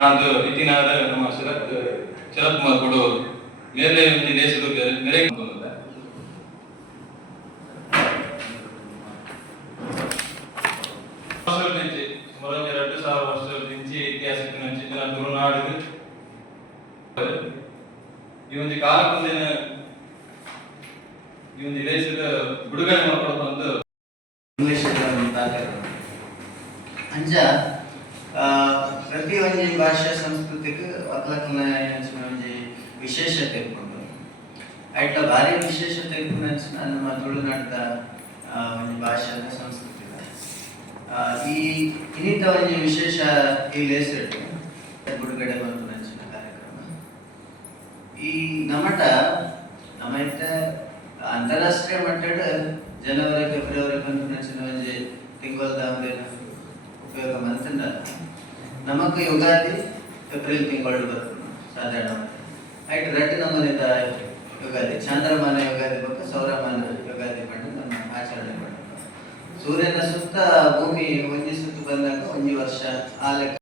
ಅದು ಇತ್ತಿನಾದ ನಮ್ಮ ಶರತ್ ಕುಮಾರ್ ಕೊಡು ನೇರಳೆ ಒಂದು ದೇಶದ ನೆರೆಗೆ ಬಂದಿದೆ. ಸುಮಾರು 2000 ವರ್ಷಗಳ నుంచి ಇತಿಹಾಸಕ್ಕೆ ನಂಚಿನ ತುಳುನಾಡು ಈ ಒಂದು ಕಾಲಕ್ಕೊಂದಿನ ಈ ಒಂದು ದೇಶದ ಬಿಡುಗಡೆ ಮಾಡ್ಕೊಂಡು ಬಂದು ಇಂಗ್ಲಿಷ್ ಅಂಜ ಪ್ರತಿ ಒಂಜಿ ಭಾಷಾ ಸಂಸ್ಕೃತಿಗೆ ಅಕ್ಲಕ್ನ ಒಂಜಿ ವಿಶೇಷತೆ ಇರ್ಬೋದು. ಐಟ್ಲ ಭಾರಿ ವಿಶೇಷತೆ ಇರ್ಬೋದು ನಮ್ಮ ತುಳುನಾಡದ ಒಂಜಿ ಭಾಷಾದ ಸಂಸ್ಕೃತಿ ಈ ಇನ್ನಿತ ಒಂಜಿ ವಿಶೇಷ ಈ ಲೇಸಡ್ ಬಿಡುಗಡೆ ಬಂತು ನಂಚಿನ ಕಾರ್ಯಕ್ರಮ ಈ ನಮಟ ನಮ್ಮ ಅಂತಾರಾಷ್ಟ್ರೀಯ ಮಟ್ಟದ ಜನವರಿ ಫೆಬ್ರವರಿ ಬಂತು ನಂಚಿನ ಒಂಜಿ ತಿಂಗಳದ ಉಪಯೋಗ ಮಂತಂಡ ನಮಕ್ ಯುಗಾದಿ ಏಪ್ರಿಲ್ ತಿಂಗಳು ಬರ್ತದೆ ಸಾಧಾರಣ ಐಟ್ ರಟ್ಟು ನಮೂನೆದ ಯುಗಾದಿ ಚಾಂದ್ರಮಾನ ಯುಗಾದಿ ಬಗ್ಗೆ ಸೌರಮಾನ ಯುಗಾದಿ ಮಾಡಿ ನಮ್ಮ ಆಚರಣೆ ಮಾಡ್ತಾರೆ. ಸೂರ್ಯನ ಸುತ್ತ ಭೂಮಿ ಒಂಜಿ ಸುತ್ತು ಬಂದಾಗ ಒಂಜಿ ವರ್ಷ ಆ ಲೆಕ್ಕ